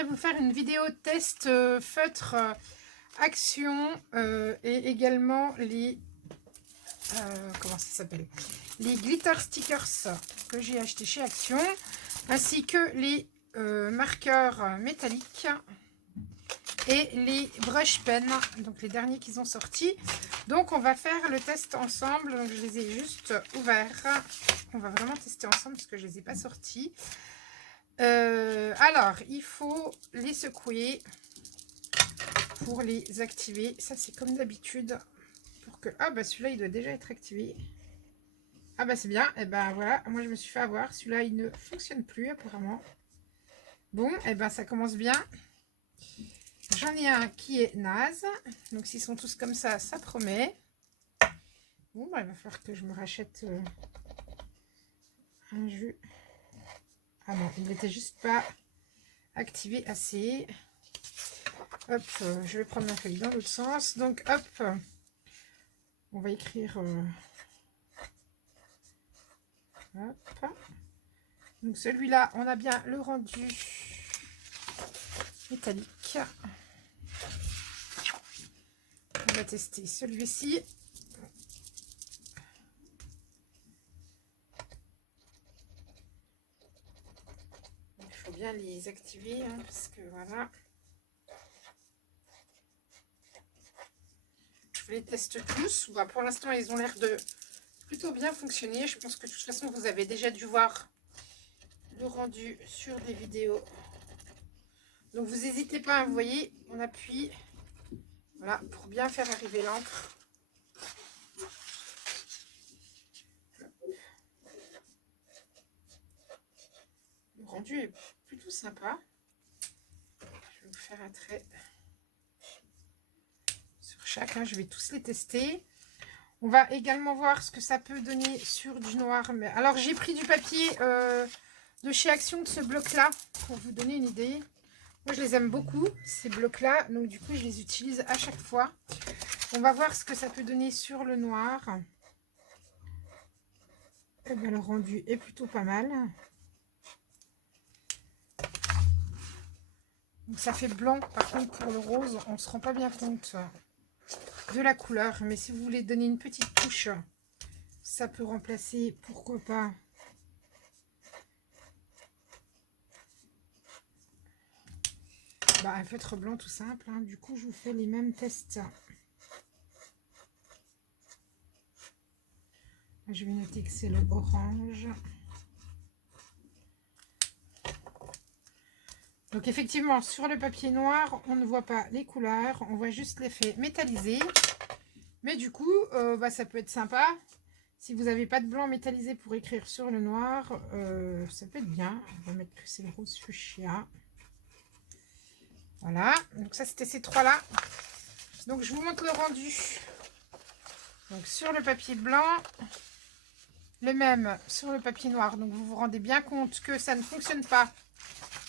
j'aimerais vous faire une vidéo test feutre Action et également les comment ça s'appelle, les glitter stickers que j'ai acheté chez Action, ainsi que les marqueurs métalliques et les brush pens, donc les derniers qu'ils ont sortis. Donc on va faire le test ensemble. Donc je les ai juste ouverts, on va vraiment tester ensemble parce que je les ai pas sortis. Alors il faut les secouer pour les activer. Ça c'est comme d'habitude pour que... Ah bah celui-là il doit déjà être activé. Ah bah c'est bien. Et ben voilà, moi je me suis fait avoir. Celui-là il ne fonctionne plus apparemment. Bon, et ben ça commence bien. J'en ai un qui est naze. Donc s'ils sont tous comme ça, ça promet. Bon bah il va falloir que je me rachète un jus. Ah non, il n'était juste pas activé assez. Hop, je vais prendre ma feuille dans l'autre sens. Donc hop, on va écrire hop. Donc celui-là, on a bien le rendu métallique. On va tester celui-ci. Il faut bien les activer hein, parce que voilà. Je les teste tous. Bon, pour l'instant, ils ont l'air de plutôt bien fonctionner. Je pense que de toute façon, vous avez déjà dû voir le rendu sur des vidéos. Donc, vous n'hésitez pas, vous voyez, on appuie. Voilà, pour bien faire arriver l'encre. Le rendu est plutôt sympa. Je vais vous faire un trait sur chacun. Je vais tous les tester. On va également voir ce que ça peut donner sur du noir. Mais alors, j'ai pris du papier de chez Action, de ce bloc-là, pour vous donner une idée. Moi, je les aime beaucoup, ces blocs-là. Donc, du coup, je les utilise à chaque fois. On va voir ce que ça peut donner sur le noir. Et bien, le rendu est plutôt pas mal. Donc, ça fait blanc. Par contre, pour le rose, on ne se rend pas bien compte de la couleur. Mais si vous voulez donner une petite touche, ça peut remplacer, pourquoi pas, un feutre blanc tout simple. Hein. Du coup, je vous fais les mêmes tests. Je vais noter que c'est le orange. Donc effectivement, sur le papier noir, on ne voit pas les couleurs, on voit juste l'effet métallisé. Mais du coup, ça peut être sympa. Si vous n'avez pas de blanc métallisé pour écrire sur le noir, ça peut être bien. On va mettre que c'est le rose fuchsia. Voilà, donc ça c'était ces trois-là. Donc je vous montre le rendu. Donc sur le papier blanc, le même sur le papier noir. Donc vous vous rendez bien compte que ça ne fonctionne pas,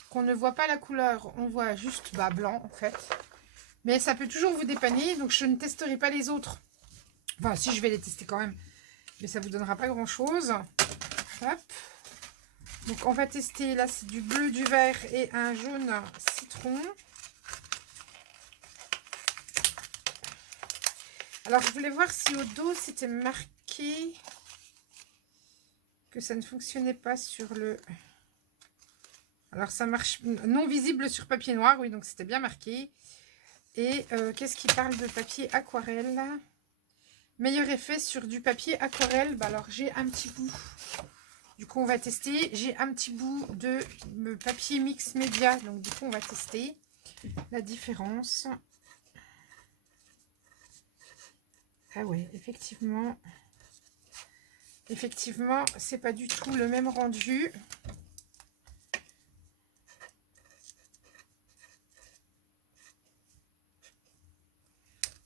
qu'on ne voit pas la couleur, on voit juste blanc en fait. Mais ça peut toujours vous dépanner, donc je ne testerai pas les autres. Enfin si, je vais les tester quand même, mais ça vous donnera pas grand chose. Hop. Donc on va tester, là c'est du bleu, du vert et un jaune citron. Alors je voulais voir si au dos c'était marqué que ça ne fonctionnait pas sur le... Alors ça marche non visible sur papier noir, oui, donc c'était bien marqué. Et qu'est-ce qui parle de papier aquarelle? Meilleur effet sur du papier aquarelle. Alors j'ai un petit bout, du coup on va tester. J'ai un petit bout de papier mix média, donc du coup on va tester la différence. Ah ouais, effectivement, c'est pas du tout le même rendu.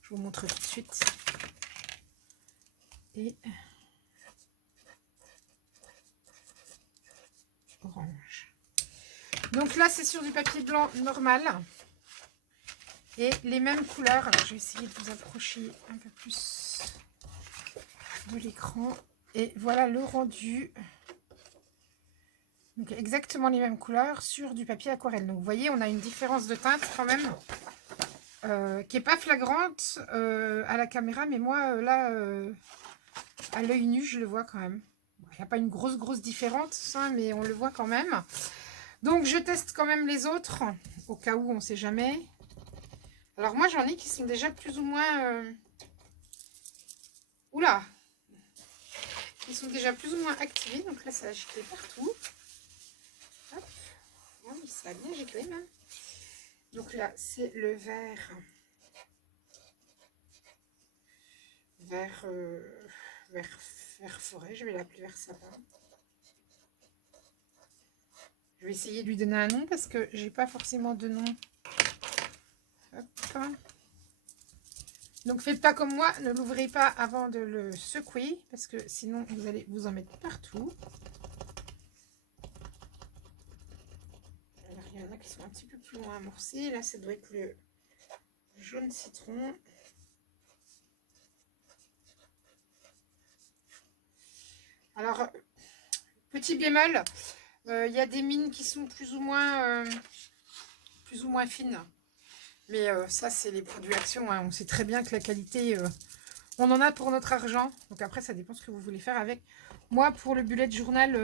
Je vous montre tout de suite. Et orange. Donc là, c'est sur du papier blanc normal. Et les mêmes couleurs. Alors, je vais essayer de vous approcher un peu plus de l'écran. Et voilà le rendu. Donc exactement les mêmes couleurs sur du papier aquarelle. Donc vous voyez, on a une différence de teinte quand même qui n'est pas flagrante à la caméra, mais moi là, à l'œil nu, je le vois quand même. Il n'y a pas une grosse différence, hein, mais on le voit quand même. Donc je teste quand même les autres, au cas où on ne sait jamais. Alors moi j'en ai qui sont déjà plus ou moins... Oula! Ils sont déjà plus ou moins activés, donc là ça a giclé partout. Hop. Oh, oui, ça a bien giclé même. Donc là c'est le vert. Vert forêt, je vais l'appeler vert sapin. Je vais essayer de lui donner un nom parce que j'ai pas forcément de nom. Hop. Donc faites pas comme moi, ne l'ouvrez pas avant de le secouer parce que sinon vous allez vous en mettre partout. Alors il y en a qui sont un petit peu plus loin amorcés. Là ça doit être le jaune citron. Alors petit bémol, il y a des mines qui sont plus ou moins fines. Mais ça, c'est les produits Action. Hein. On sait très bien que la qualité, on en a pour notre argent. Donc après, ça dépend ce que vous voulez faire avec. Moi, pour le bullet journal,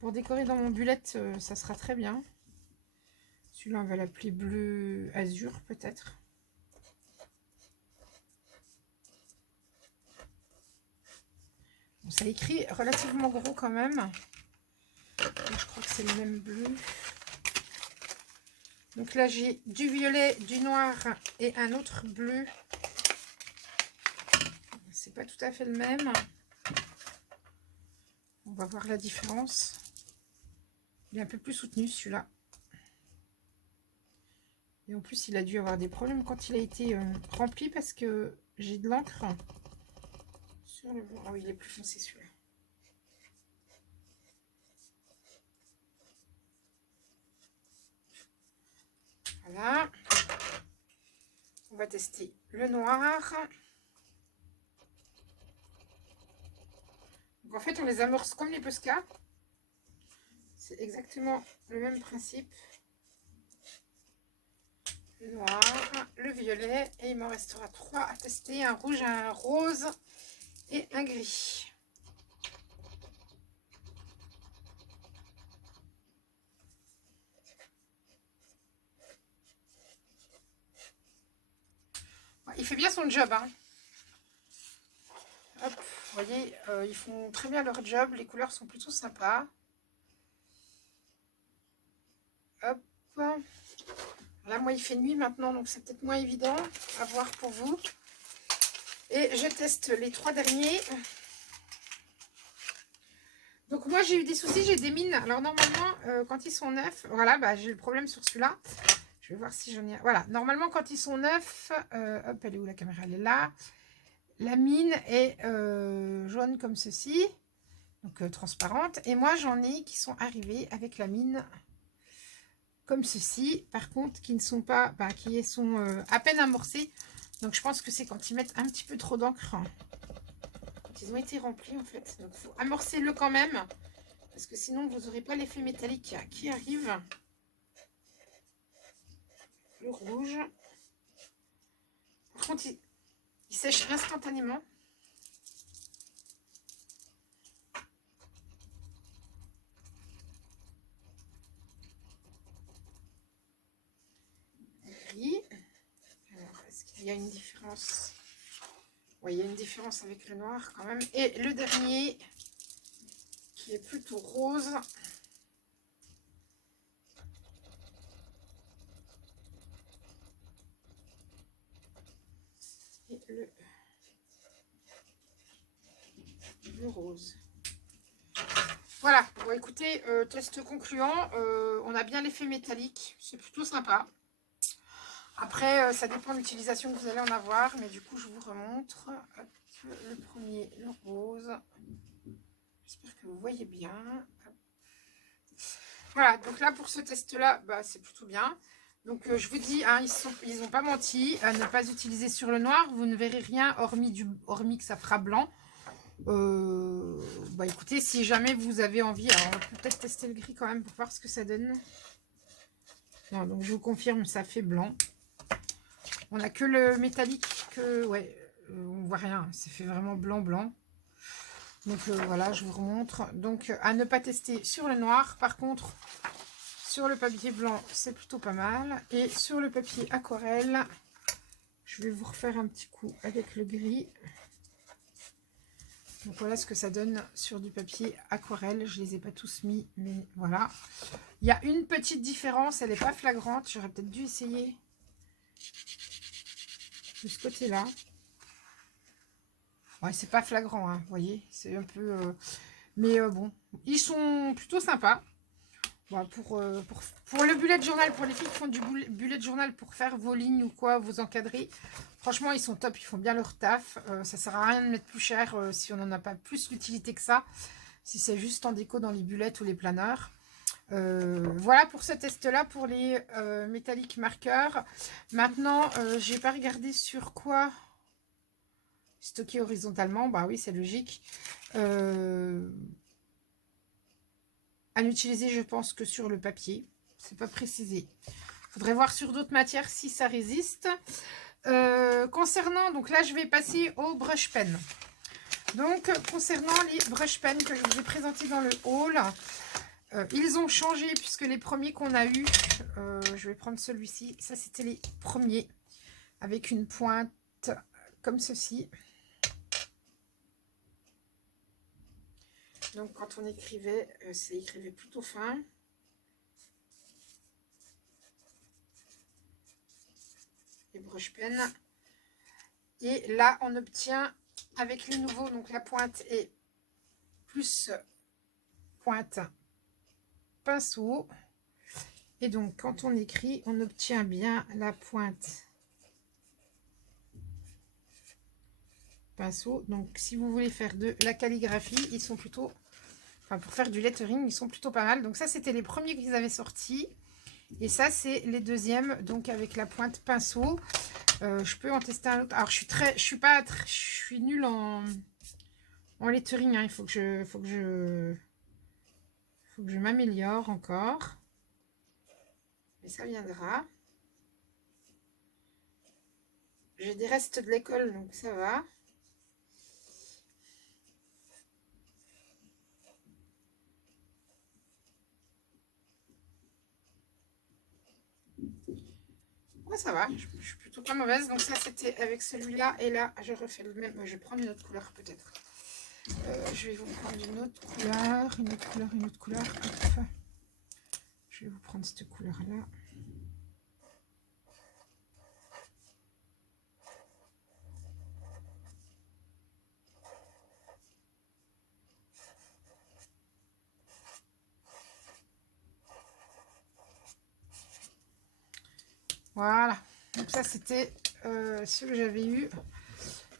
pour décorer dans mon bullet, ça sera très bien. Celui-là, on va l'appeler bleu azur, peut-être. Bon, ça écrit relativement gros quand même. Donc, je crois que c'est le même bleu. Donc là, j'ai du violet, du noir et un autre bleu. C'est pas tout à fait le même. On va voir la différence. Il est un peu plus soutenu celui-là. Et en plus, il a dû avoir des problèmes quand il a été rempli parce que j'ai de l'encre sur le bord. Ah oui, il est plus foncé celui-là. Voilà. On va tester le noir. Donc en fait, on les amorce comme les Posca. C'est exactement le même principe. Le noir, le violet, et il m'en restera 3 à tester, un rouge, un rose et un gris. Il fait bien son job, hein. Hop, vous voyez, ils font très bien leur job, les couleurs sont plutôt sympas. Hop. Là, moi, il fait nuit maintenant, donc c'est peut-être moins évident à voir pour vous. Et je teste les 3 derniers. Donc moi, j'ai eu des soucis, j'ai des mines. Alors normalement, quand ils sont neufs, voilà, bah, j'ai le problème sur celui-là. Je vais voir si j'en ai... Voilà, normalement, quand ils sont neufs, hop, elle est où la caméra? Elle est là. La mine est jaune comme ceci, donc transparente. Et moi, j'en ai qui sont arrivés avec la mine comme ceci, par contre, qui ne sont pas, bah, qui sont à peine amorcés. Donc, je pense que c'est quand ils mettent un petit peu trop d'encre. Quand ils ont été remplis, en fait. Donc, il faut amorcer-le quand même, parce que sinon, vous n'aurez pas l'effet métallique qui arrive. Le rouge. Par contre, il sèche instantanément. Alors, est-ce qu'il y a une différence? Oui, il y a une différence avec le noir quand même. Et le dernier, qui est plutôt rose. Et le rose. Voilà, bon écoutez, test concluant, on a bien l'effet métallique, c'est plutôt sympa. Après, ça dépend de l'utilisation que vous allez en avoir, mais du coup, je vous remontre. Hop, le premier, le rose. J'espère que vous voyez bien. Hop. Voilà, donc là, pour ce test-là, bah, c'est plutôt bien. Donc, je vous dis, hein, ils n'ont pas menti à ne pas utiliser sur le noir. Vous ne verrez rien, hormis que ça fera blanc. Bah écoutez, si jamais vous avez envie, alors on peut peut-être tester le gris quand même pour voir ce que ça donne. Non, donc je vous confirme, ça fait blanc. On n'a que le métallique, que ouais, on voit rien, ça fait vraiment blanc. Donc voilà, je vous remontre. Donc à ne pas tester sur le noir. Par contre, sur le papier blanc, c'est plutôt pas mal. Et sur le papier aquarelle, je vais vous refaire un petit coup avec le gris. Donc voilà ce que ça donne sur du papier aquarelle. Je ne les ai pas tous mis, mais voilà. Il y a une petite différence, elle n'est pas flagrante. J'aurais peut-être dû essayer de ce côté-là. Ouais, c'est pas flagrant, hein, vous voyez. C'est un peu... mais bon, ils sont plutôt sympas. Bon, pour le bullet journal, pour les filles qui font du bullet journal pour faire vos lignes ou quoi, vous encadrer, franchement, ils sont top, ils font bien leur taf. Ça sert à rien de mettre plus cher si on n'en a pas plus d'utilité que ça, si c'est juste en déco dans les bullets ou les planeurs. Voilà pour ce test-là, pour les métalliques marqueurs. Maintenant, j'ai pas regardé sur quoi stocker horizontalement. Bah oui, c'est logique. À n'utiliser, je pense, que sur le papier. C'est pas précisé. Faudrait voir sur d'autres matières si ça résiste. Concernant, donc là, je vais passer au brush pen. Donc, concernant les brush pen que je vous ai présentés dans le haul, ils ont changé puisque les premiers qu'on a eu, je vais prendre celui-ci. Ça, c'était les premiers avec une pointe comme ceci. Donc, quand on écrivait, ça écrivait plutôt fin. Les brush pen. Et là, on obtient avec les nouveaux, donc la pointe est plus pointe pinceau. Et donc, quand on écrit, on obtient bien la pointe pinceau. Donc, si vous voulez faire de la calligraphie, ils sont plutôt... Enfin, pour faire du lettering, ils sont plutôt pas mal. Donc, ça, c'était les premiers qu'ils avaient sortis. Et ça, c'est les deuxièmes, donc avec la pointe pinceau. Je peux en tester un autre. Alors, je suis nulle en lettering. Hein. Il faut que je m'améliore encore. Mais ça viendra. J'ai des restes de l'école, donc ça va. Ouais, ça va. Je suis plutôt pas mauvaise. Donc ça, c'était avec celui-là. Et là, je refais le même. Je vais prendre une autre couleur, peut-être. Je vais vous prendre une autre couleur. Une autre couleur. Hop. Je vais vous prendre cette couleur-là. Voilà. Donc ça, c'était ce que j'avais eu.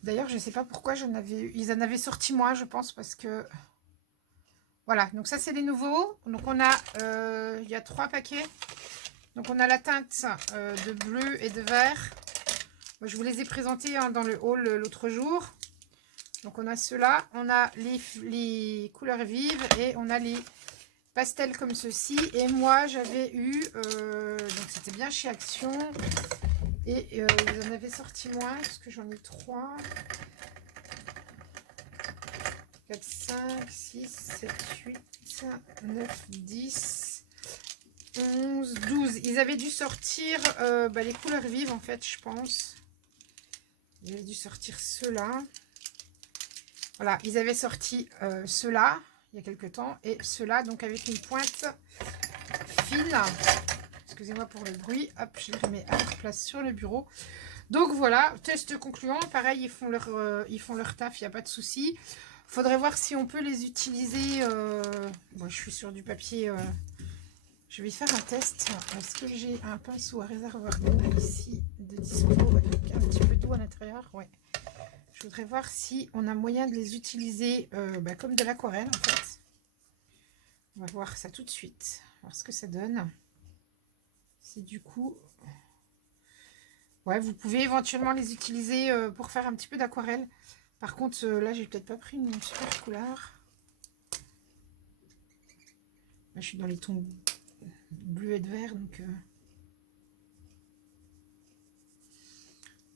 D'ailleurs, je ne sais pas pourquoi j'en avais eu. Ils en avaient sorti moins, je pense, parce que... Voilà. Donc ça, c'est les nouveaux. Donc on a... il y a 3 paquets. Donc on a la teinte de bleu et de vert. Moi, je vous les ai présentés hein, dans le haul l'autre jour. Donc on a ceux-là. On a les couleurs vives et on a les pastels comme ceci. Et moi, j'avais eu... donc c'était bien chez Action. Et ils en avaient sorti moins, parce que j'en ai 3, 4, 5, 6, 7, 8, 9, 10, 11, 12. Ils avaient dû sortir les couleurs vives, en fait, je pense. Ils avaient dû sortir ceux-là. Voilà, ils avaient sorti ceux-là, il y a quelques temps, et ceux-là, donc avec une pointe fine. Excusez-moi pour le bruit. Hop, je les remets à leur place sur le bureau. Donc voilà, test concluant. Pareil, ils font leur taf, il n'y a pas de souci. Faudrait voir si on peut les utiliser. Bon, je suis sur du papier. Je vais faire un test. Est-ce que j'ai un pinceau à réservoir d'eau ici de dispo avec un petit peu d'eau à l'intérieur? Ouais. Je voudrais voir si on a moyen de les utiliser comme de l'aquarelle en fait. On va voir ça tout de suite. Voir ce que ça donne. C'est du coup... Ouais, vous pouvez éventuellement les utiliser pour faire un petit peu d'aquarelle. Par contre, là, j'ai peut-être pas pris une super couleur. Là, je suis dans les tons bleu et de vert, donc...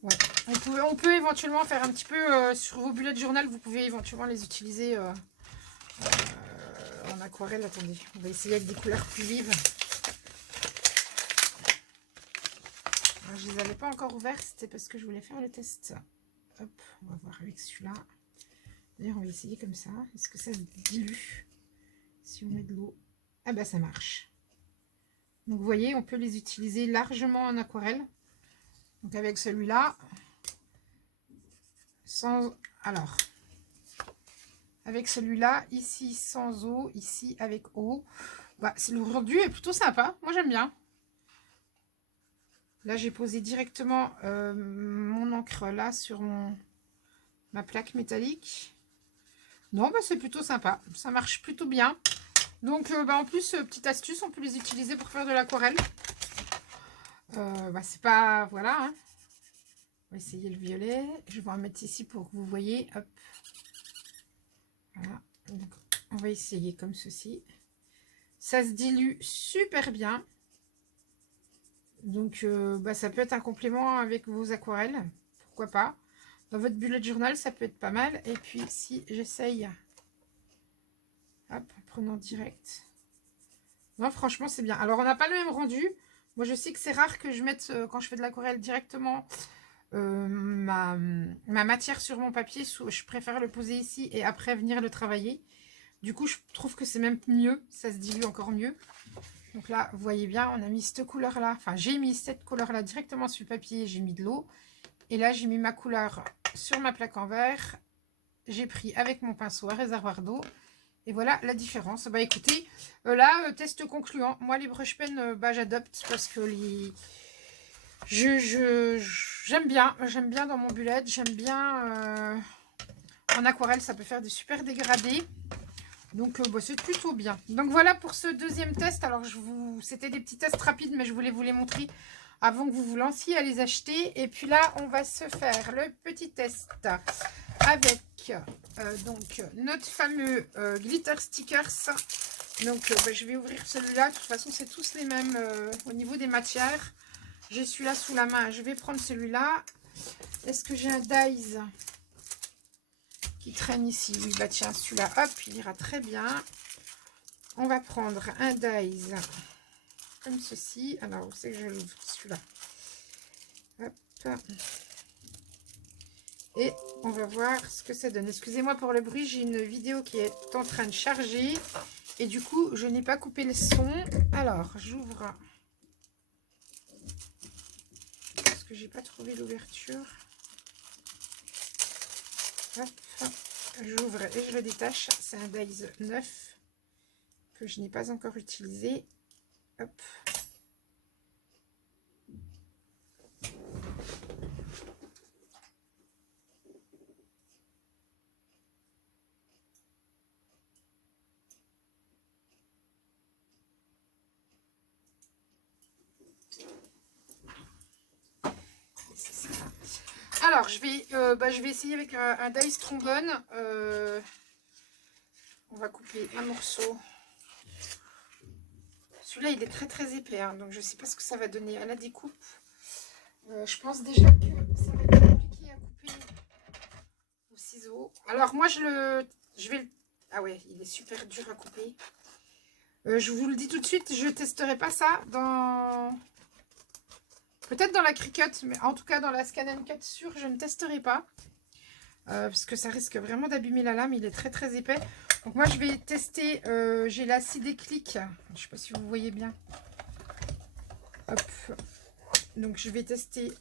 Ouais. On peut éventuellement faire un petit peu sur vos bullets de journal, vous pouvez éventuellement les utiliser en aquarelle. Attendez, on va essayer avec des couleurs plus vives. Alors, je ne les avais pas encore ouverts, c'était parce que je voulais faire le test. Hop, on va voir avec celui-là. D'ailleurs, on va essayer comme ça. Est-ce que ça se dilue si on met de l'eau? Ah bah ça marche. Donc vous voyez, on peut les utiliser largement en aquarelle. Donc avec celui-là, alors, avec celui-là, ici sans eau, ici avec eau. Bah, le rendu est plutôt sympa. Moi, j'aime bien. Là, j'ai posé directement mon encre là sur ma plaque métallique. Non, bah, c'est plutôt sympa. Ça marche plutôt bien. Donc, bah, en plus, petite astuce, on peut les utiliser pour faire de l'aquarelle. Bah, c'est pas... Voilà, hein. On va essayer le violet. Je vais en mettre ici pour que vous voyez. Hop. Voilà. Donc, on va essayer comme ceci. Ça se dilue super bien. Donc, bah, ça peut être un complément avec vos aquarelles. Pourquoi pas. Dans votre bullet journal, ça peut être pas mal. Et puis, si j'essaye... Hop, prenant direct. Non, franchement, c'est bien. Alors, on n'a pas le même rendu. Moi, je sais que c'est rare que je mette, quand je fais de l'aquarelle, directement ma matière sur mon papier. Je préfère le poser ici et après venir le travailler. Du coup, je trouve que c'est même mieux. Ça se dilue encore mieux. Donc là, vous voyez bien, on a mis cette couleur-là. Enfin, j'ai mis cette couleur-là directement sur le papier. J'ai mis de l'eau. Et là, j'ai mis ma couleur sur ma plaque en verre. J'ai pris avec mon pinceau un réservoir d'eau. Et voilà la différence. Bah écoutez, là, test concluant. Moi, les brush pens, bah, j'adopte parce que j'aime bien. J'aime bien dans mon bullet. J'aime bien en aquarelle. Ça peut faire des super dégradés. Donc, bah, c'est plutôt bien. Donc, voilà pour ce deuxième test. Alors, c'était des petits tests rapides, mais je voulais vous les montrer avant que vous vous lanciez à les acheter. Et puis là, on va se faire le petit test avec donc notre fameux glitter stickers. Donc, bah, je vais ouvrir celui-là. De toute façon, c'est tous les mêmes au niveau des matières. J'ai celui-là sous la main. Je vais prendre celui-là. Est-ce que j'ai un Dies qui traîne ici? Oui, bah tiens, celui-là, hop, il ira très bien. On va prendre un Dies comme ceci. Alors, où c'est que je l'ouvre? Celui-là. Hop. Et on va voir ce que ça donne. Excusez-moi pour le bruit, j'ai une vidéo qui est en train de charger. Et du coup, je n'ai pas coupé le son. Alors, j'ouvre. Parce que j'ai pas trouvé l'ouverture. Hop. J'ouvre et je le détache. C'est un Dies 9 que je n'ai pas encore utilisé. Hop. Alors, je vais essayer avec un Dies trombone. On va couper un morceau. Celui-là, il est très très épais, hein, donc je ne sais pas ce que ça va donner à la découpe. Je pense déjà que ça va être compliqué à couper au ciseau. Alors moi, ah ouais, il est super dur à couper. Je vous le dis tout de suite, je ne testerai pas ça dans... Peut-être dans la Cricut, mais en tout cas dans la Scan & Cut sûre, je ne testerai pas. Parce que ça risque vraiment d'abîmer la lame, il est très très épais. Donc moi je vais tester, j'ai la Sidéclic, je ne sais pas si vous voyez bien. Hop. Donc je vais tester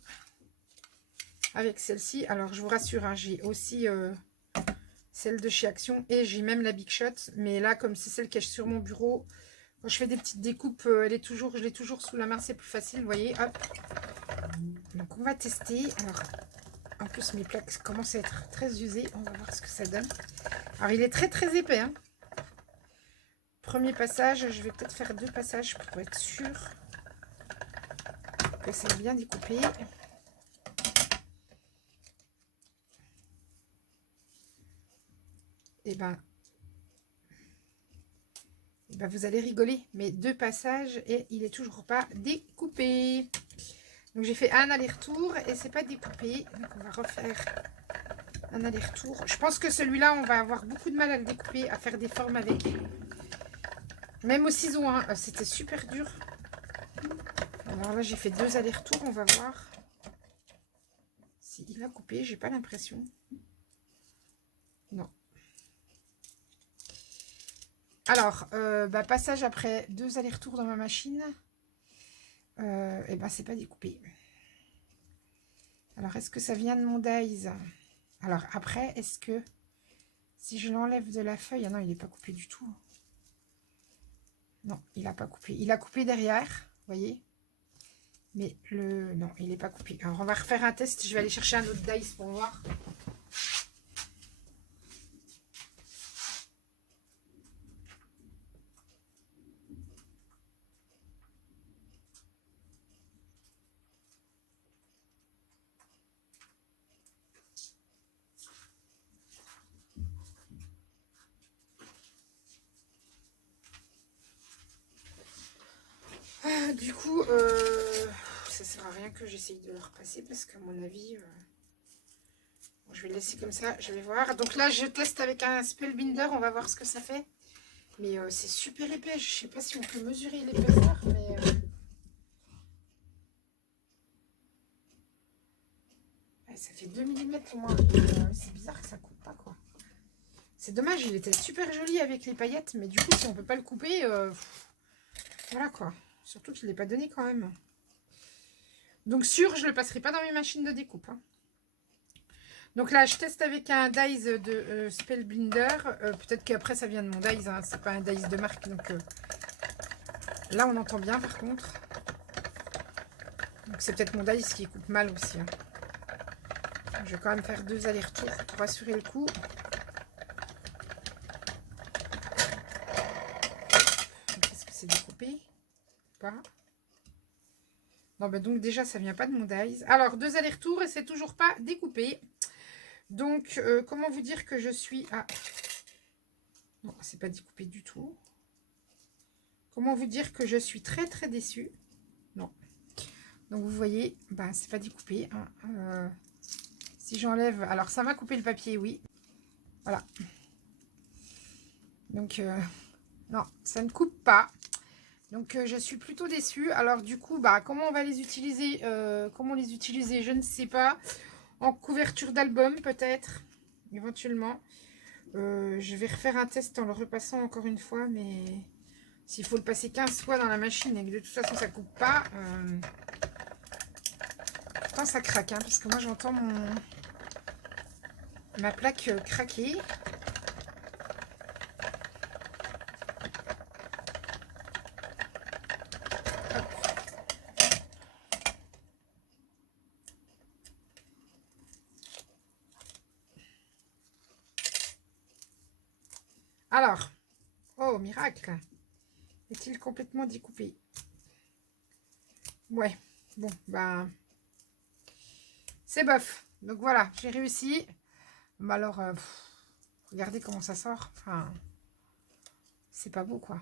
avec celle-ci. Alors je vous rassure, hein, j'ai aussi celle de chez Action et j'ai même la Big Shot. Mais là, comme c'est celle qui est sur mon bureau, quand je fais des petites découpes, je l'ai toujours sous la main, c'est plus facile, vous voyez. Hop. Donc on va tester. Alors, en plus mes plaques commencent à être très usées. On va voir ce que ça donne. Alors il est très très épais, hein. Premier passage, je vais peut-être faire 2 passages pour être sûr que c'est bien découpé. vous allez rigoler. Mais 2 passages et il est toujours pas découpé. Donc j'ai fait un aller-retour et c'est pas découpé. Donc on va refaire un aller-retour. Je pense que celui-là, on va avoir beaucoup de mal à le découper, à faire des formes avec. Même au ciseau, hein, c'était super dur. Alors là, j'ai fait 2 allers-retours, on va voir. Si il a coupé, j'ai pas l'impression. Non. Alors, passage après 2 allers-retours dans ma machine. C'est pas découpé. Alors, est-ce que ça vient de mon dies? Alors, après, est-ce que si je l'enlève de la feuille... Ah non, il n'est pas coupé du tout. Non, il n'a pas coupé. Il a coupé derrière, vous voyez. Mais non, il n'est pas coupé. Alors, on va refaire un test. Je vais aller chercher un autre dies pour voir. Du coup, ça sert à rien que j'essaye de le repasser parce qu'à mon avis, je vais le laisser comme ça, je vais voir. Donc là, je teste avec un Spellbinder, on va voir ce que ça fait. Mais c'est super épais, je sais pas si on peut mesurer l'épaisseur, mais... ça fait 2 mm au moins, c'est bizarre que ça coupe pas, quoi. C'est dommage, il était super joli avec les paillettes, mais du coup, si on peut pas le couper, voilà quoi. Surtout qu'il n'est pas donné quand même. Donc sûr, je le passerai pas dans mes machines de découpe. Hein. Donc là, je teste avec un dies de Spellbinder. Peut-être qu'après, ça vient de mon dies. Hein. C'est pas un dies de marque. Donc là, on entend bien par contre. Donc c'est peut-être mon dies qui coupe mal aussi. Hein. Je vais quand même faire 2 allers-retours pour assurer le coup. Est-ce que c'est découpé? Pas. Non, donc déjà, ça vient pas de mon dies. Alors, 2 allers-retours et c'est toujours pas découpé. Donc, comment vous dire que je suis à... Non, c'est pas découpé du tout. Comment vous dire que je suis très très déçue? Non. Donc, vous voyez, c'est pas découpé. Hein. Si j'enlève... Alors, ça m'a coupé le papier, oui. Voilà. Donc, non, ça ne coupe pas. Donc, je suis plutôt déçue. Alors, du coup, comment on va les utiliser? Comment les utiliser? Je ne sais pas. En couverture d'album, peut-être. Éventuellement. Je vais refaire un test en le repassant encore une fois. Mais s'il faut le passer 15 fois dans la machine et que de toute façon, ça ne coupe pas... Pourtant, ça craque. Hein, parce que moi, j'entends ma plaque craquer. Alors, oh miracle, est-il complètement découpé? Ouais, bon, c'est bof. Donc voilà, j'ai réussi. Alors, regardez comment ça sort. Enfin, c'est pas beau, quoi.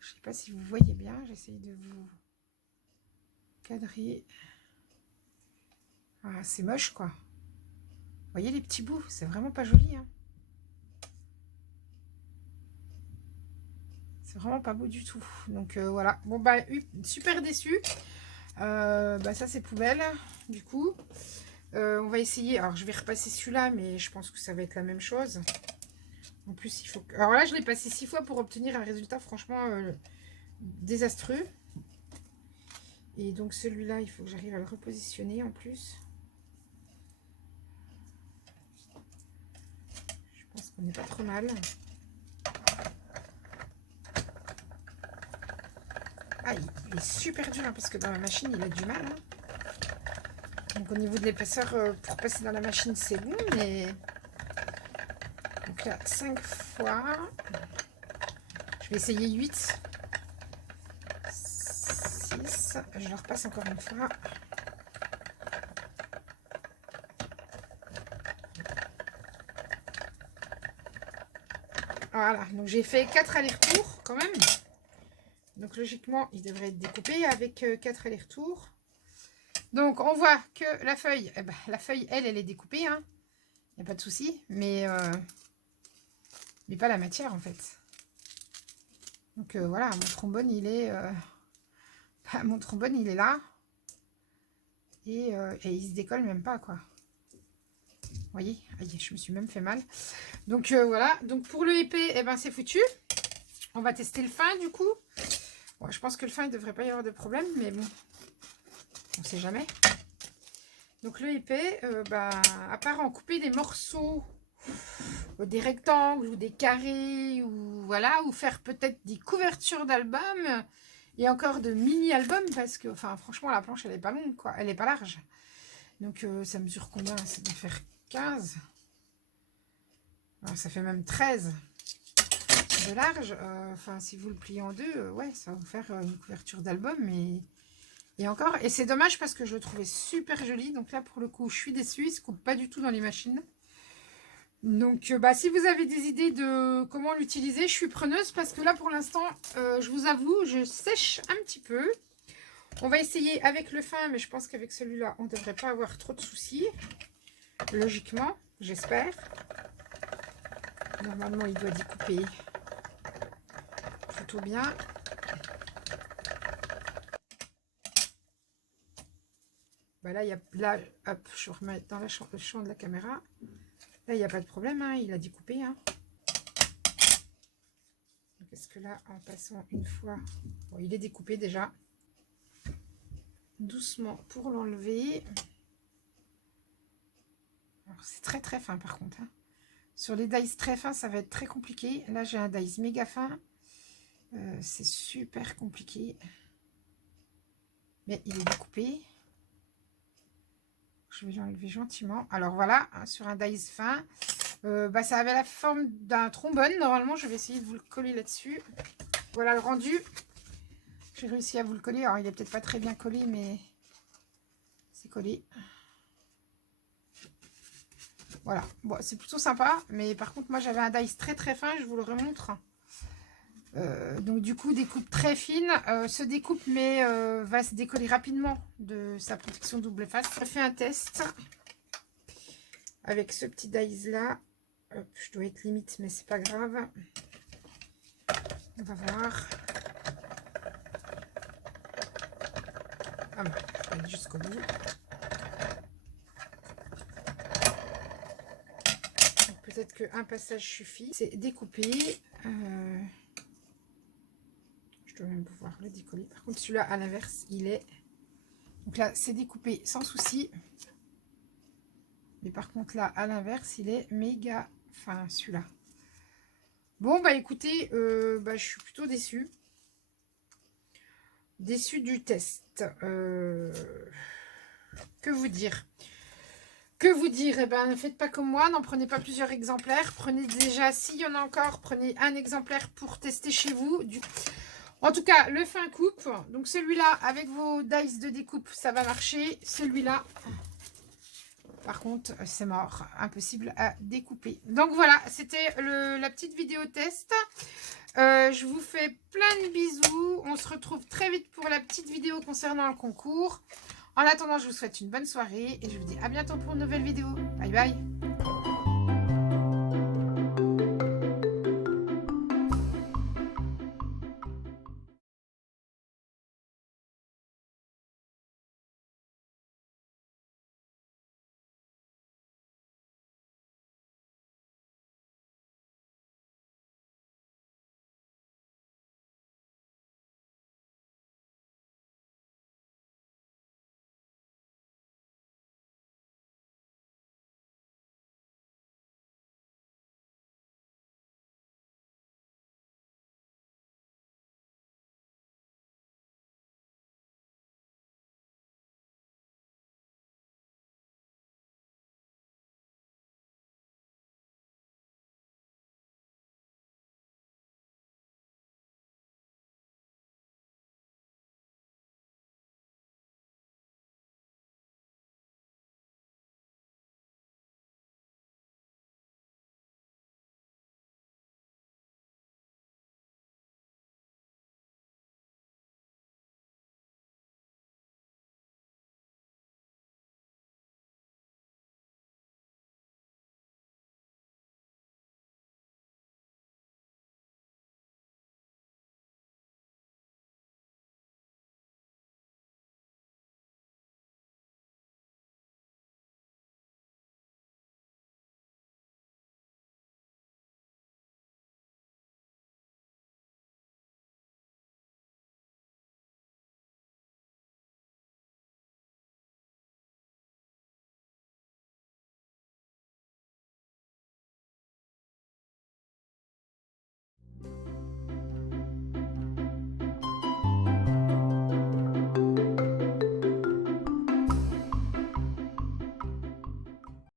Je sais pas si vous voyez bien. J'essaye de vous cadrer. Ah, c'est moche, quoi. Vous voyez les petits bouts? C'est vraiment pas joli, hein. C'est vraiment pas beau du tout. Donc voilà. Bon, super déçu. Ça, c'est poubelle, du coup. On va essayer. Alors, je vais repasser celui-là, mais je pense que ça va être la même chose. En plus, il faut... Alors là, je l'ai passé 6 fois pour obtenir un résultat franchement désastreux. Et donc, celui-là, il faut que j'arrive à le repositionner en plus. Je pense qu'on n'est pas trop mal. Ah, il est super dur, hein, parce que dans la machine, il a du mal. Hein. Donc, au niveau de l'épaisseur, pour passer dans la machine, c'est bon, mais... Donc là, 5 fois. Je vais essayer 8. 6. Je le repasse encore une fois. Voilà, donc j'ai fait 4 allers-retours quand même. Donc logiquement, il devrait être découpé avec 4 allers-retours. Donc on voit que la feuille, eh ben, elle est découpée. Hein. Il n'y a pas de souci. Mais pas la matière en fait. Donc voilà, mon trombone, il est... mon trombone, il est là. Et il se décolle même pas, quoi. Vous voyez, aïe, je me suis même fait mal. Donc voilà, donc pour le épais, eh ben, c'est foutu. On va tester le fin du coup. Bon, je pense que le fin, il ne devrait pas y avoir de problème, mais bon, on ne sait jamais. Donc le épais, à part en couper des morceaux, des rectangles ou des carrés, ou voilà, ou faire peut-être des couvertures d'albums et encore de mini-albums, parce que, enfin, franchement, la planche, elle n'est pas longue, quoi. Elle n'est pas large. Donc ça mesure combien? Ça doit faire 15. Alors, ça fait même 13 de large. Enfin, si vous le pliez en deux, ouais, ça va vous faire une couverture d'album. Et encore, et c'est dommage parce que je le trouvais super joli. Donc là, pour le coup, je suis déçue. Il ne se coupe pas du tout dans les machines. Donc, si vous avez des idées de comment l'utiliser, je suis preneuse parce que là, pour l'instant, je vous avoue, je sèche un petit peu. On va essayer avec le fin, mais je pense qu'avec celui-là, on ne devrait pas avoir trop de soucis. Logiquement, j'espère. Normalement, il doit découper plutôt bien. Là, il y a, là, hop, je remets dans le champ de la caméra. Là, il n'y a pas de problème, hein, il a découpé. Hein. Est-ce que là, en passant une fois, bon, il est découpé déjà. Doucement pour l'enlever. C'est très très fin par contre. Hein. Sur les dies très fins, ça va être très compliqué. Là, j'ai un dies méga fin. C'est super compliqué. Mais il est découpé. Je vais l'enlever gentiment. Alors voilà, hein, sur un dies fin, ça avait la forme d'un trombone. Normalement, je vais essayer de vous le coller là-dessus. Voilà le rendu. J'ai réussi à vous le coller. Alors, il n'est peut-être pas très bien collé, mais c'est collé. Voilà. Bon, c'est plutôt sympa. Mais par contre, moi, j'avais un dies très très fin. Je vous le remontre. Donc, du coup, découpe très fine. Se découpe, mais va se décoller rapidement de sa protection double face. Je fais un test avec ce petit dies là. Hop, je dois être limite, mais c'est pas grave. On va voir. Ah bon, je vais aller jusqu'au bout. Peut-être qu'un passage suffit. C'est découpé. Je dois même pouvoir le décoller. Par contre, celui-là, à l'inverse, il est... Donc là, c'est découpé sans souci. Mais par contre, là, à l'inverse, il est méga fin, celui-là. Bon, écoutez, je suis plutôt déçue. Déçue du test. Que vous dire? Que vous dire? Eh ben, ne faites pas comme moi, n'en prenez pas plusieurs exemplaires. Prenez déjà, s'il y en a encore, prenez un exemplaire pour tester chez vous. En tout cas, le fin coupe. Donc celui-là, avec vos dies de découpe, ça va marcher. Celui-là, par contre, c'est mort. Impossible à découper. Donc voilà, c'était la petite vidéo test. Je vous fais plein de bisous. On se retrouve très vite pour la petite vidéo concernant le concours. En attendant, je vous souhaite une bonne soirée et je vous dis à bientôt pour une nouvelle vidéo. Bye bye.